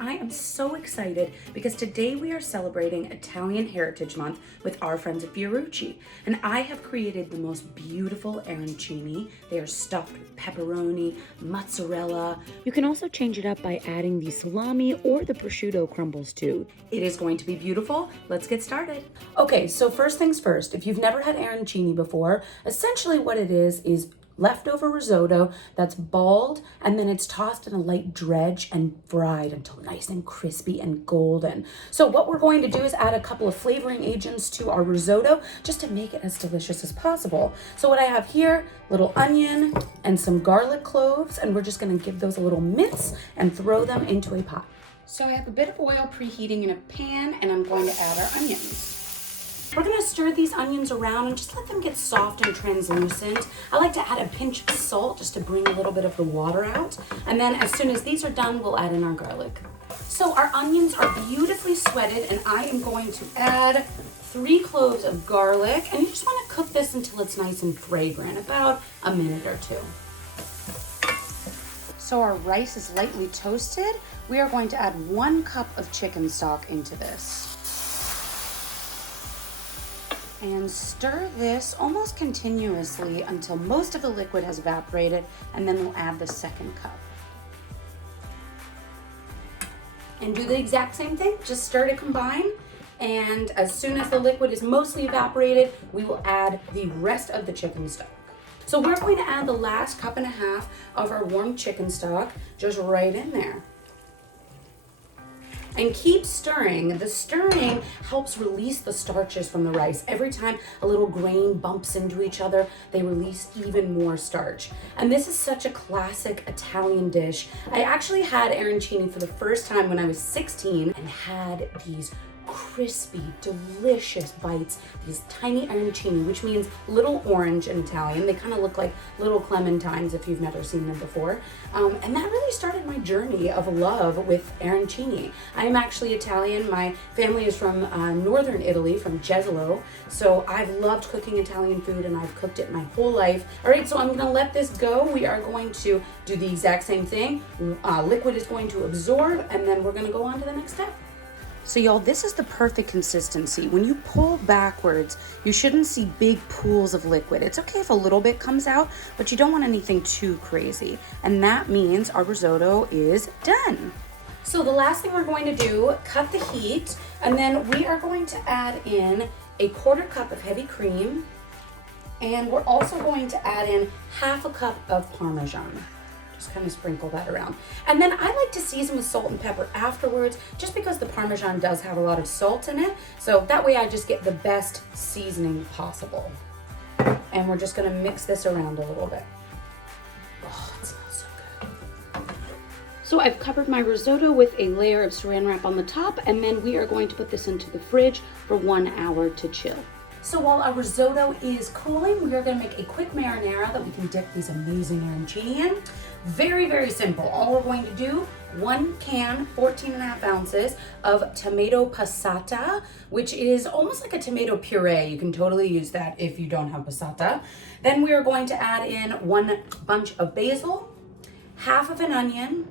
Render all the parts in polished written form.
I am so excited because today we are celebrating Italian Heritage Month with our friends at Fiorucci. And I have created the most beautiful arancini. They are stuffed with pepperoni, mozzarella. You can also change it up by adding the salami or the prosciutto crumbles too. It is going to be beautiful. Let's get started. Okay, so first things first, if you've never had arancini before, essentially what it is leftover risotto that's balled, and then it's tossed in a light dredge and fried until nice and crispy and golden. So what we're going to do is add a couple of flavoring agents to our risotto just to make it as delicious as possible. So what I have here, little onion and some garlic cloves, and we're just gonna give those a little mince and throw them into a pot. So I have a bit of oil preheating in a pan, and I'm going to add our onions. We're gonna stir these onions around and just let them get soft and translucent. I like to add a pinch of salt just to bring a little bit of the water out. And then as soon as these are done, we'll add in our garlic. So our onions are beautifully sweated, and I am going to add 3 cloves of garlic. And you just wanna cook this until it's nice and fragrant, about a minute or 2. So our rice is lightly toasted. We are going to add 1 cup of chicken stock into this. And stir this almost continuously until most of the liquid has evaporated, and then we'll add the second cup. And do the exact same thing, just stir to combine, and as soon as the liquid is mostly evaporated, we will add the rest of the chicken stock. So we're going to add the last 1.5 cups of our warm chicken stock just right in there. And keep stirring. The stirring helps release the starches from the rice. Every time a little grain bumps into each other, they release even more starch. And this is such a classic Italian dish. I actually had arancini for the first time when I was 16 and had these crispy, delicious bites, these tiny arancini, which means little orange in Italian. They kind of look like little clementines if you've never seen them before. And that really started my journey of love with arancini. I am actually Italian. My family is from northern Italy, from Jesolo. So I've loved cooking Italian food, and I've cooked it my whole life. All right, so I'm gonna let this go. We are going to do the exact same thing. Liquid is going to absorb, and then we're gonna go on to the next step. So y'all, this is the perfect consistency. When you pull backwards, you shouldn't see big pools of liquid. It's okay if a little bit comes out, but you don't want anything too crazy. And that means our risotto is done. So the last thing we're going to do, cut the heat, and then we are going to add in a 1/4 cup of heavy cream, and we're also going to add in 1/2 cup of Parmesan. Just kind of sprinkle that around. And then I like to season with salt and pepper afterwards, just because the Parmesan does have a lot of salt in it. So that way I just get the best seasoning possible. And we're just gonna mix this around a little bit. Oh, it smells so good. So I've covered my risotto with a layer of saran wrap on the top, and then we are going to put this into the fridge for 1 hour to chill. So while our risotto is cooling, we are gonna make a quick marinara that we can dip these amazing arancini in. Very, very simple. All we're going to do, 1 can, 14.5 ounces of tomato passata, which is almost like a tomato puree. You can totally use that if you don't have passata. Then we are going to add in 1 bunch of basil, 1/2 of an onion,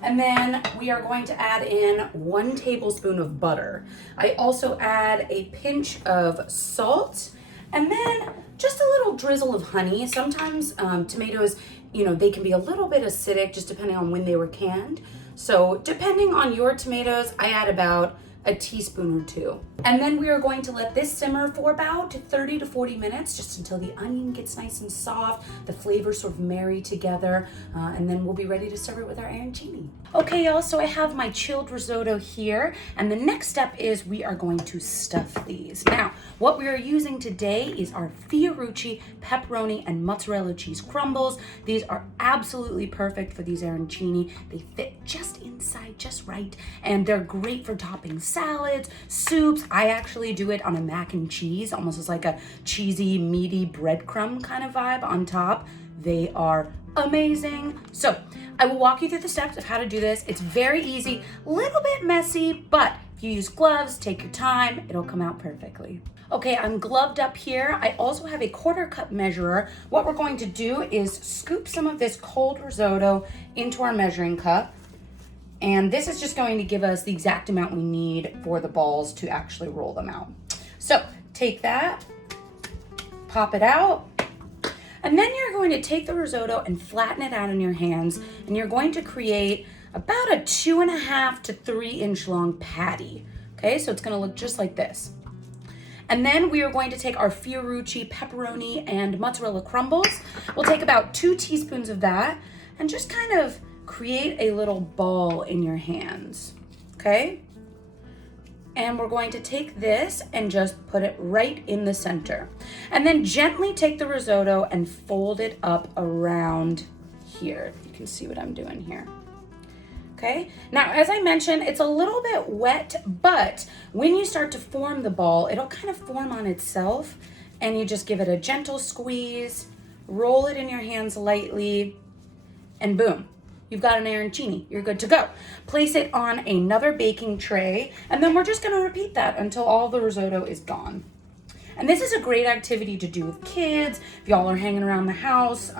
and then we are going to add in 1 tablespoon of butter. I also add a pinch of salt, and then just a little drizzle of honey. Sometimes tomatoes, they can be a little bit acidic just depending on when they were canned. So depending on your tomatoes, I add about a teaspoon or 2. And then we are going to let this simmer for about 30 to 40 minutes, just until the onion gets nice and soft, the flavors sort of marry together, and then we'll be ready to serve it with our arancini. Okay, y'all, so I have my chilled risotto here, and the next step is we are going to stuff these. Now, what we are using today is our Fiorucci pepperoni and mozzarella cheese crumbles. These are absolutely perfect for these arancini. They fit just inside, just right, and they're great for topping salads, soups. I actually do it on a mac and cheese, almost as like a cheesy, meaty breadcrumb kind of vibe on top. They are amazing. So I will walk you through the steps of how to do this. It's very easy, a little bit messy, but if you use gloves, take your time, it'll come out perfectly. Okay, I'm gloved up here. I also have a 1/4 cup measurer. What we're going to do is scoop some of this cold risotto into our measuring cup. And this is just going to give us the exact amount we need for the balls to actually roll them out. So take that, pop it out, and then you're going to take the risotto and flatten it out in your hands, and you're going to create about a 2.5 to 3 inch long patty. Okay, so it's gonna look just like this. And then we are going to take our Fiorucci pepperoni and mozzarella crumbles. We'll take about 2 teaspoons of that and just kind of create a little ball in your hands, okay? And we're going to take this and just put it right in the center. And then gently take the risotto and fold it up around here. You can see what I'm doing here. Okay, now as I mentioned, it's a little bit wet, but when you start to form the ball, it'll kind of form on itself, and you just give it a gentle squeeze, roll it in your hands lightly, and boom, you've got an arancini. You're good to go. Place it on another baking tray, and then we're just gonna repeat that until all the risotto is gone. And this is a great activity to do with kids, if y'all are hanging around the house.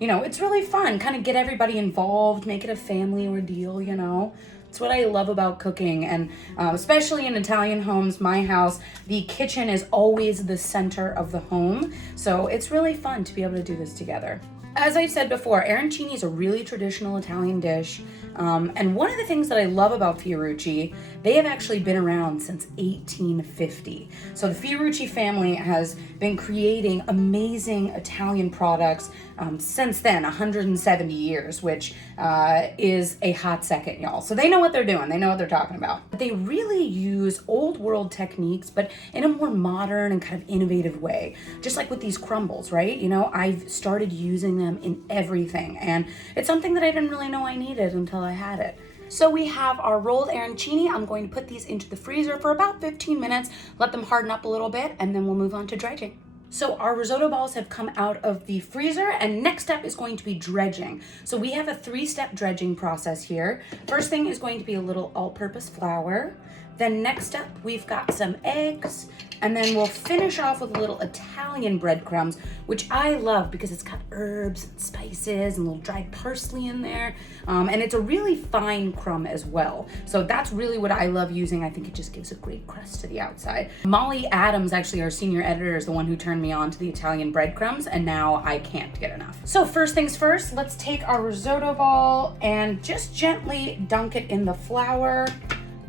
You know, it's really fun, kind of get everybody involved, make it a family ordeal, you know. It's what I love about cooking, and especially in Italian homes, my house, the kitchen is always the center of the home. So it's really fun to be able to do this together. As I said before, arancini is a really traditional Italian dish. And one of the things that I love about Fiorucci, they have actually been around since 1850. So the Fiorucci family has been creating amazing Italian products since then, 170 years, which is a hot second, y'all. So they know what they're doing. They know what they're talking about. They really use old world techniques, but in a more modern and kind of innovative way. Just like with these crumbles, right? You know, I've started using them in everything, and it's something that I didn't really know I needed until I had it. So we have our rolled arancini. I'm going to put these into the freezer for about 15 minutes, let them harden up a little bit, and then we'll move on to dredging. So our risotto balls have come out of the freezer, and next step is going to be dredging. So we have a 3-step dredging process here. First thing is going to be a little all-purpose flour. Then next up, we've got some eggs, and then we'll finish off with a little Italian breadcrumbs, which I love because it's got herbs and spices and a little dried parsley in there. And it's a really fine crumb as well. So that's really what I love using. I think it just gives a great crust to the outside. Molly Adams, actually our senior editor, is the one who turned me on to the Italian breadcrumbs, and now I can't get enough. So first things first, let's take our risotto ball and just gently dunk it in the flour.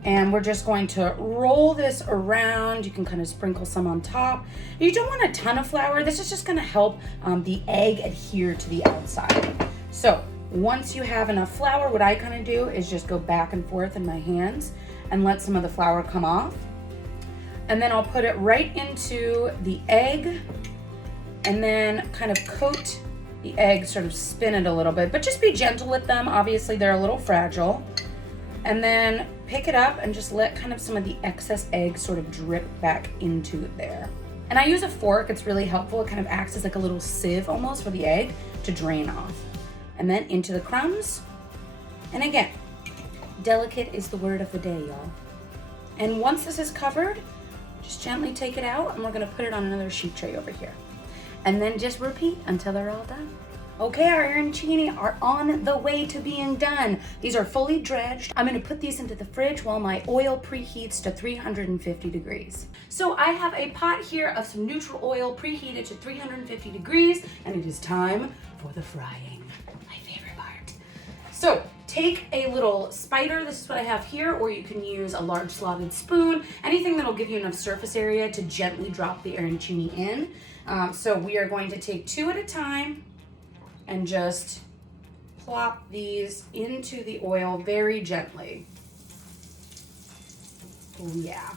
And we're just going to roll this around. You can kind of sprinkle some on top. You don't want a ton of flour. This is just gonna help the egg adhere to the outside. So once you have enough flour, what I kind of do is just go back and forth in my hands and let some of the flour come off. And then I'll put it right into the egg and then kind of coat the egg, sort of spin it a little bit, but just be gentle with them. Obviously they're a little fragile. And then pick it up and just let kind of some of the excess egg sort of drip back into there. And I use a fork, it's really helpful. It kind of acts as like a little sieve almost for the egg to drain off. And then into the crumbs. And again, delicate is the word of the day, y'all. And once this is covered, just gently take it out, and we're gonna put it on another sheet tray over here. And then just repeat until they're all done. Okay, our arancini are on the way to being done. These are fully dredged. I'm gonna put these into the fridge while my oil preheats to 350 degrees. So I have a pot here of some neutral oil preheated to 350 degrees, and it is time for the frying, my favorite part. So take a little spider, this is what I have here, or you can use a large slotted spoon, anything that'll give you enough surface area to gently drop the arancini in. So we are going to take 2 at a time and just plop these into the oil very gently. Oh yeah,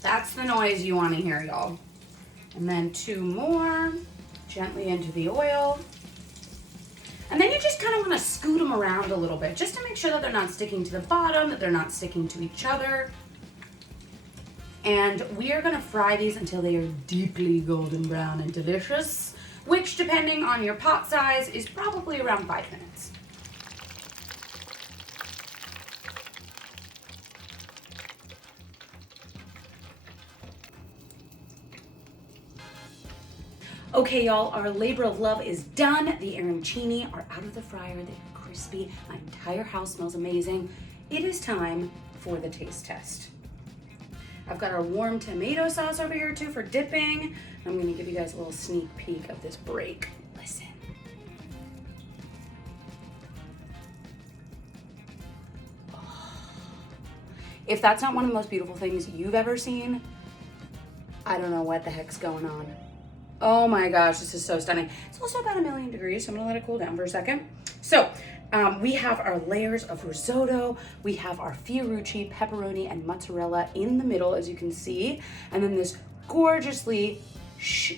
that's the noise you want to hear, y'all. And then 2 more, gently into the oil. And then you just kind of want to scoot them around a little bit, just to make sure that they're not sticking to the bottom, that they're not sticking to each other. And we are gonna fry these until they are deeply golden brown and delicious, which, depending on your pot size, is probably around 5 minutes. Okay, y'all, our labor of love is done. The arancini are out of the fryer. They're crispy. My entire house smells amazing. It is time for the taste test. I've got our warm tomato sauce over here too for dipping. I'm gonna give you guys a little sneak peek of this break. Listen. If that's not one of the most beautiful things you've ever seen, I don't know what the heck's going on. Oh my gosh, this is so stunning. It's also about 1,000,000 degrees, so I'm gonna let it cool down for a second. So, we have our layers of risotto. We have our Fiorucci, pepperoni, and mozzarella in the middle, as you can see. And then this gorgeously,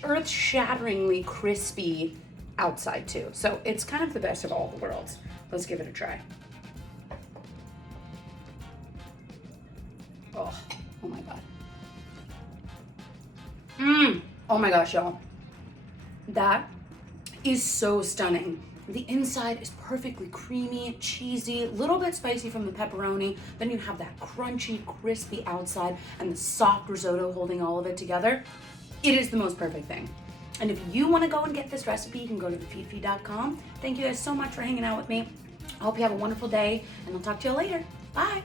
earth-shatteringly crispy outside too. So it's kind of the best of all the worlds. Let's give it a try. Oh my God. Oh my gosh, y'all. That is so stunning. The inside is perfectly creamy, cheesy, a little bit spicy from the pepperoni. Then you have that crunchy, crispy outside and the soft risotto holding all of it together. It is the most perfect thing. And if you want to go and get this recipe, you can go to thefeedfeed.com. Thank you guys so much for hanging out with me. I hope you have a wonderful day, and I'll talk to you later. Bye.